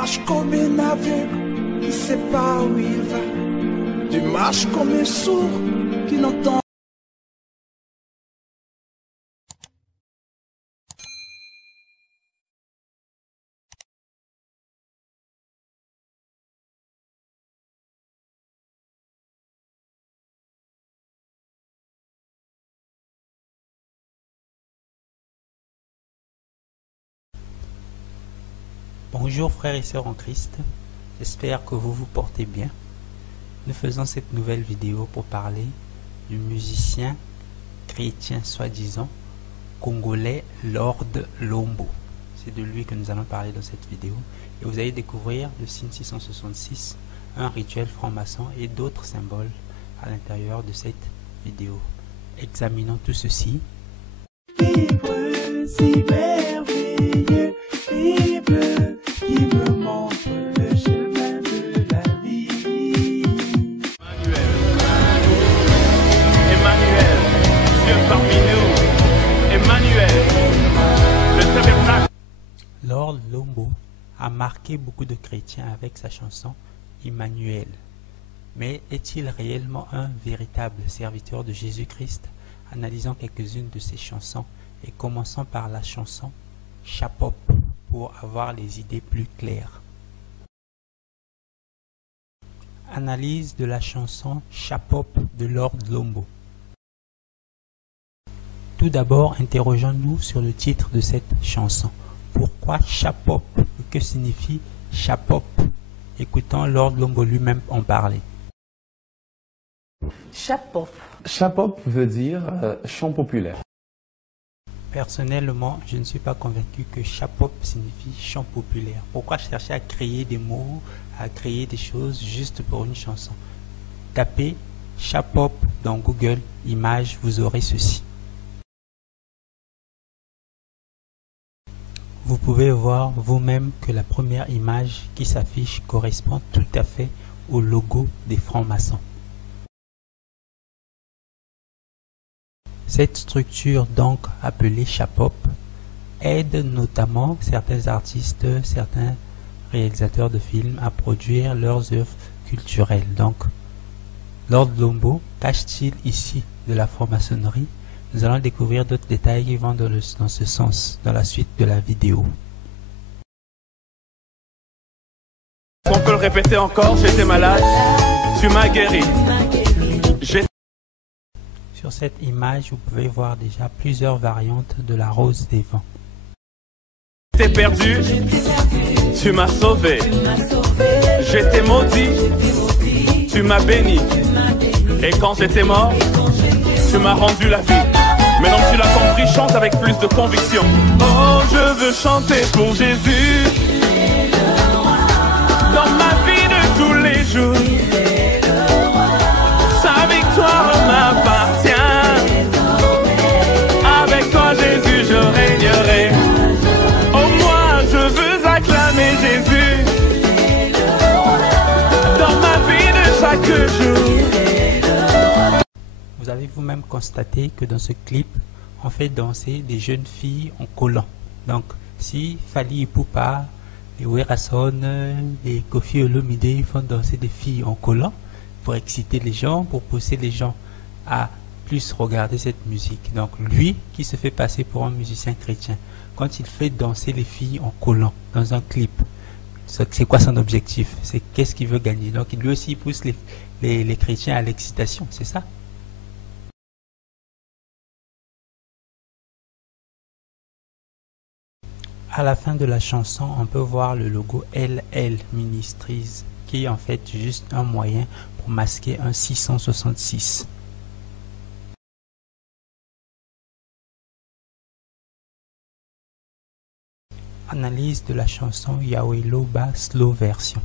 marches comme un aveugle qui ne sait pas où il va. Tu marches comme un sourd qui n'entend. Bonjour frères et sœurs en Christ, j'espère que vous vous portez bien. Nous faisons cette nouvelle vidéo pour parler du musicien chrétien soi-disant congolais Lord Lombo. C'est de lui que nous allons parler dans cette vidéo. Et vous allez découvrir le signe 666, un rituel franc-maçon et d'autres symboles à l'intérieur de cette vidéo. Examinons tout ceci. Livre si merveilleux, livre qui me montre le chemin de la vie. Emmanuel, Dieu parmi nous. Emmanuel, le tabernacle. Lord Lombo a marqué beaucoup de chrétiens avec sa chanson Emmanuel. Mais est-il réellement un véritable serviteur de Jésus-Christ? Analysons quelques-unes de ses chansons et commençons par la chanson Chapop pour avoir les idées plus claires. Analyse de la chanson Chapop de Lord Lombo. Tout d'abord, interrogeons-nous sur le titre de cette chanson. Pourquoi Chapop? Que signifie Chapop? Écoutons Lord Lombo lui-même en parler. Chapop. Chapop veut dire chant populaire. Personnellement, je ne suis pas convaincu que Chapop signifie chant populaire. Pourquoi chercher à créer des mots, à créer des choses juste pour une chanson? Tapez Chapop dans Google Images, vous aurez ceci. Vous pouvez voir vous-même que la première image qui s'affiche correspond tout à fait au logo des francs-maçons. Cette structure, donc appelée Chapop, aide notamment certains artistes, certains réalisateurs de films à produire leurs œuvres culturelles. Donc, Lord Lombo cache-t-il ici de la franc-maçonnerie? Nous allons découvrir d'autres détails qui vont dans ce sens dans la suite de la vidéo. On peut le répéter encore, j'étais malade, tu m'as guéri. Sur cette image, vous pouvez voir déjà plusieurs variantes de la rose des vents. J'étais perdu, tu m'as sauvé. J'étais maudit, tu m'as béni. Et quand j'étais mort, tu m'as rendu la vie. Maintenant que tu l'as compris, chante avec plus de conviction. Oh, je veux chanter pour Jésus dans ma vie de tous les jours. Sa victoire m'appartient. Avec toi, Jésus, je régnerai. Oh, moi, je veux acclamer Jésus dans ma vie de chaque jour. Vous avez vous-même constaté que dans ce clip, on fait danser des jeunes filles en collant. Donc, si Fally Ipupa, les Werason, les Koffi Olomide font danser des filles en collant pour exciter les gens, pour pousser les gens à plus regarder cette musique. Donc, lui qui se fait passer pour un musicien chrétien, quand il fait danser les filles en collant dans un clip, c'est quoi son objectif? C'est qu'est-ce qu'il veut gagner? Donc, lui aussi il pousse les chrétiens à l'excitation, c'est ça? À la fin de la chanson, on peut voir le logo LL Ministries, qui est en fait juste un moyen pour masquer un 666. Analyse de la chanson Yahweh Loba Slow Version.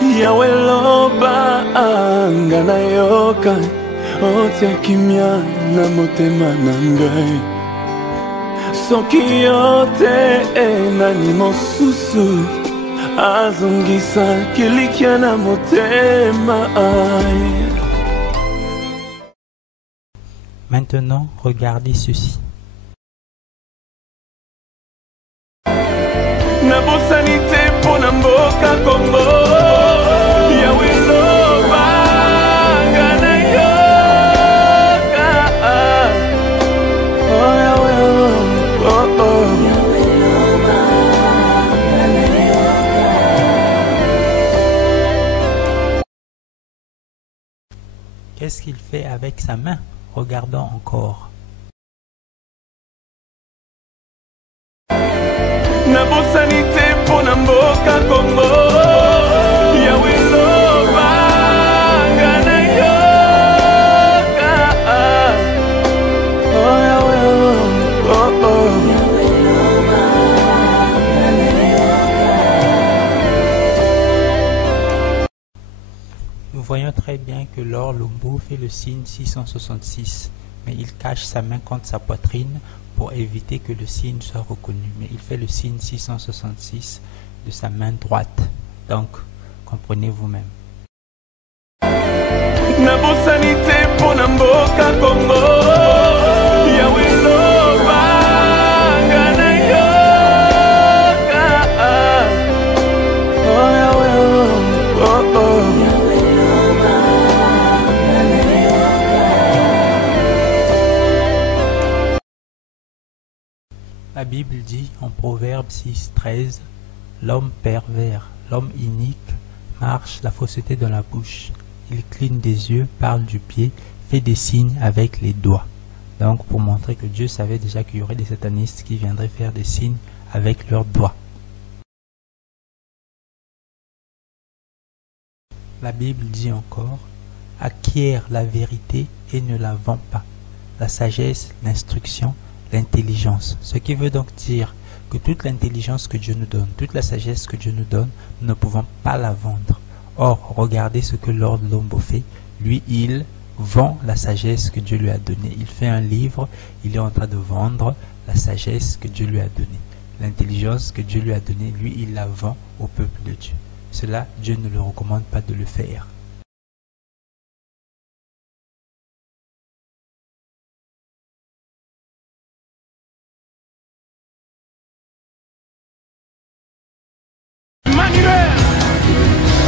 Yahweh loba angana yoka otia kimia na motema na ngai soki yote nani mosusu azongisa kilikia na motema ai. Maintenant, regardez ceci. Nabosanite pona mboka Congo Yahweh loba ngana yoka Oh Yahweh oh oh Yahweh loba ngana yoka. Qu'est-ce qu'il fait avec sa main? Regardons encore. Nabosanite pona mboka Congo Yahweh loba ngana yoka Oh Yahweh oh oh Yahweh loba ngana yoka. Nous voyons très bien que Laure Lombo fait le signe 666, mais il cache sa main contre sa poitrine pour éviter que le signe soit reconnu. Mais il fait le signe 666 de sa main droite. Donc, comprenez vous-même. Nabosanite pona mboka Congo Yahweh loba ngana yoka Oh Yahweh oh oh Yahweh loba ngana yoka. La Bible dit en Proverbe 6:13, l'homme pervers, l'homme inique, marche la fausseté dans la bouche. Il cligne des yeux, parle du pied, fait des signes avec les doigts. Donc pour montrer que Dieu savait déjà qu'il y aurait des satanistes qui viendraient faire des signes avec leurs doigts. La Bible dit encore, acquiert la vérité et ne la vend pas. La sagesse, l'instruction, l'intelligence. Ce qui veut donc dire que toute l'intelligence que Dieu nous donne, toute la sagesse que Dieu nous donne, nous ne pouvons pas la vendre. Or, regardez ce que Lord Lombo fait. Lui, il vend la sagesse que Dieu lui a donnée. Il fait un livre, il est en train de vendre la sagesse que Dieu lui a donnée. L'intelligence que Dieu lui a donnée, lui, il la vend au peuple de Dieu. Cela, Dieu ne le recommande pas de le faire.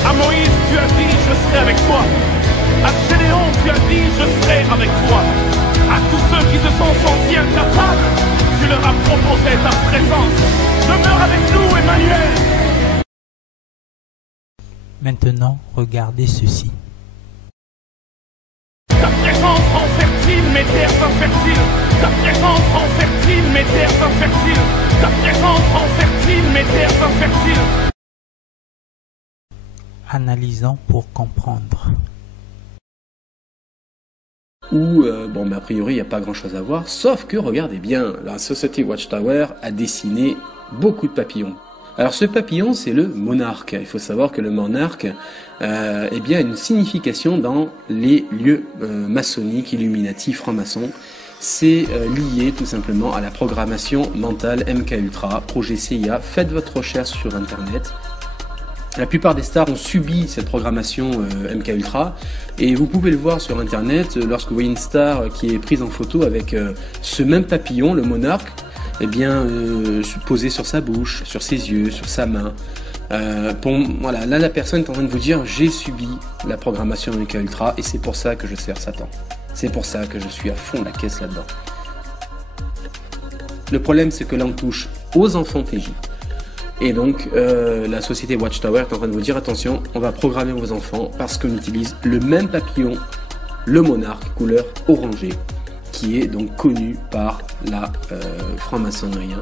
À Moïse, tu as dit, je serai avec toi. À Gédéon, tu as dit, je serai avec toi. À tous ceux qui se sont sentis incapables, tu leur as proposé ta présence. Demeure avec nous, Emmanuel. Maintenant, regardez ceci. Ta présence rend fertile mes terres infertiles. Ta présence rend fertile mes terres infertiles. Ta présence rend fertile mes terres infertiles. Analysons pour comprendre. Où, a priori, il n'y a pas grand-chose à voir, sauf que, regardez bien, la Society Watchtower a dessiné beaucoup de papillons. Alors, ce papillon, c'est le monarque. Il faut savoir que le monarque, a une signification dans les lieux maçonniques, Illuminati, francs-maçons. C'est lié tout simplement à la programmation mentale MKUltra, projet CIA. Faites votre recherche sur Internet. La plupart des stars ont subi cette programmation MKUltra et vous pouvez le voir sur Internet lorsque vous voyez une star qui est prise en photo avec ce même papillon, le monarque, posé sur sa bouche, sur ses yeux, sur sa main. Voilà, là la personne est en train de vous dire j'ai subi la programmation MKUltra et c'est pour ça que je sers Satan. C'est pour ça que je suis à fond la caisse là-dedans. Le problème c'est que là on touche aux enfants TJ. Et donc, la société Watchtower est en train de vous dire attention, on va programmer vos enfants parce qu'on utilise le même papillon, le monarque, couleur orangée, qui est donc connu par la franc-maçonnerie.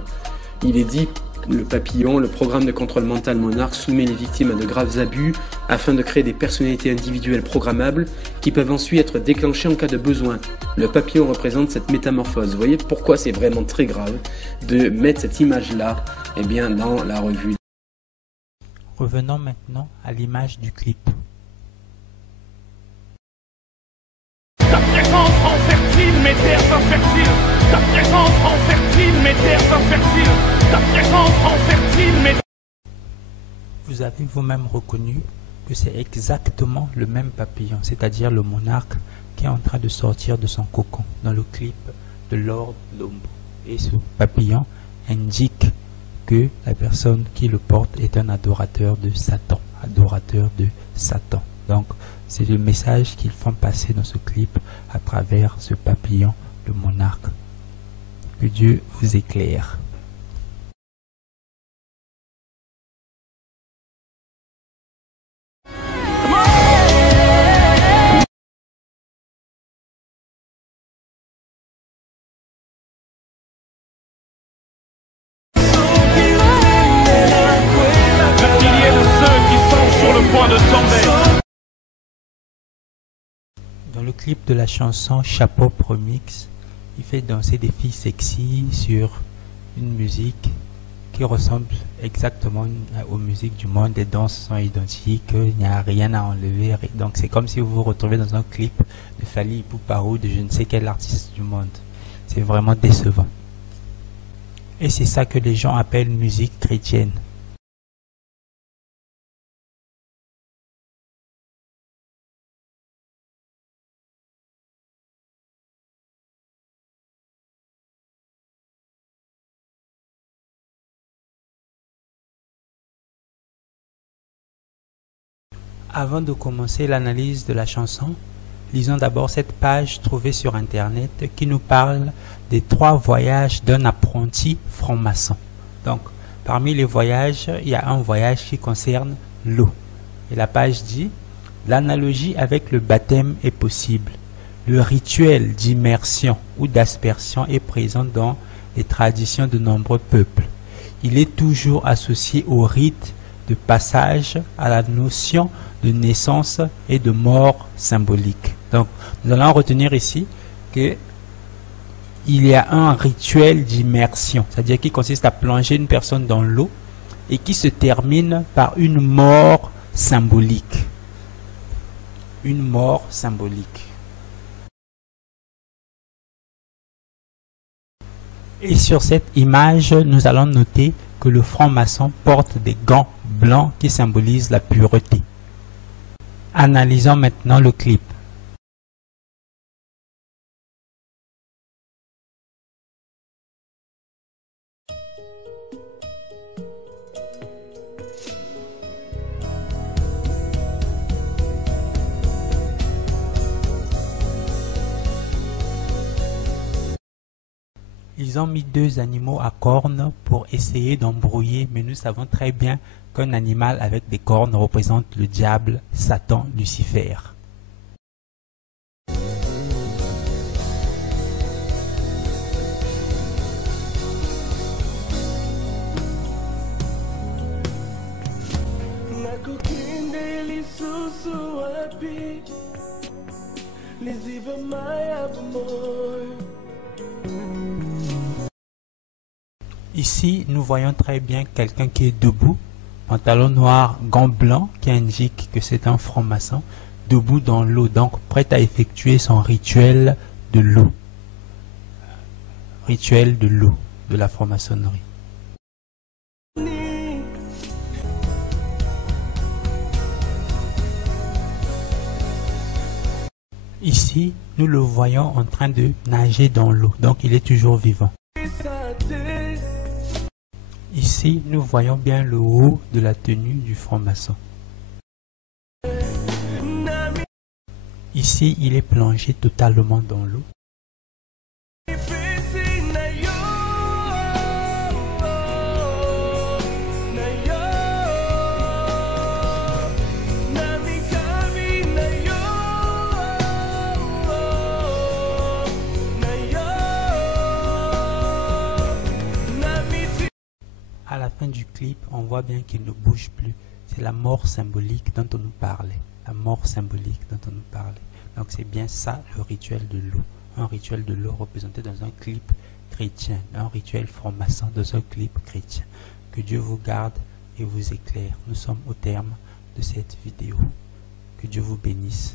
Il est dit, le papillon, le programme de contrôle mental monarque soumet les victimes à de graves abus afin de créer des personnalités individuelles programmables qui peuvent ensuite être déclenchées en cas de besoin. Le papillon représente cette métamorphose. Vous voyez pourquoi c'est vraiment très grave de mettre cette image-là dans la revue. Revenons maintenant à l'image du clip. Ta présence rend fertile mes terres infertiles. Ta présence rend fertile mes terres infertiles. Ta présence rend fertile mes... Vous avez vous-même reconnu que c'est exactement le même papillon, c'est-à-dire le monarque qui est en train de sortir de son cocon dans le clip de Lord Lombo. Et ce papillon indique que la personne qui le porte est un adorateur de Satan. Adorateur de Satan. Donc, c'est le message qu'ils font passer dans ce clip à travers ce papillon, le monarque. Que Dieu vous éclaire. Dans le clip de la chanson Chapeau Remix, il fait danser des filles sexy sur une musique qui ressemble exactement aux musiques du monde. Les danses sont identiques, il n'y a rien à enlever. Donc c'est comme si vous vous retrouvez dans un clip de Fally Ipupa ou de je ne sais quel artiste du monde. C'est vraiment décevant. Et c'est ça que les gens appellent musique chrétienne. Avant de commencer l'analyse de la chanson, lisons d'abord cette page trouvée sur internet qui nous parle des 3 voyages d'un apprenti franc-maçon. Donc, parmi les voyages, il y a un voyage qui concerne l'eau. Et la page dit, l'analogie avec le baptême est possible. Le rituel d'immersion ou d'aspersion est présent dans les traditions de nombreux peuples. Il est toujours associé au rite de passage à la notion de naissance et de mort symbolique. Donc, nous allons retenir ici que il y a un rituel d'immersion, c'est-à-dire qui consiste à plonger une personne dans l'eau et qui se termine par une mort symbolique. Une mort symbolique. Et sur cette image, nous allons noter que le franc-maçon porte des gants blancs qui symbolisent la pureté. Analysons maintenant le clip. Ils ont mis 2 animaux à cornes pour essayer d'embrouiller, mais nous savons très bien qu'un animal avec des cornes représente le diable, Satan, Lucifer. Ici, nous voyons très bien quelqu'un qui est debout, pantalon noir, gants blancs, qui indique que c'est un franc-maçon, debout dans l'eau, donc prêt à effectuer son rituel de l'eau. Rituel de l'eau, de la franc-maçonnerie. Ici, nous le voyons en train de nager dans l'eau, donc il est toujours vivant. Ici, nous voyons bien le haut de la tenue du franc-maçon. Ici, il est plongé totalement dans l'eau. À la fin du clip, on voit bien qu'il ne bouge plus. C'est la mort symbolique dont on nous parlait. La mort symbolique dont on nous parlait. Donc c'est bien ça le rituel de l'eau. Un rituel de l'eau représenté dans un clip chrétien. Un rituel franc-maçon dans un clip chrétien. Que Dieu vous garde et vous éclaire. Nous sommes au terme de cette vidéo. Que Dieu vous bénisse.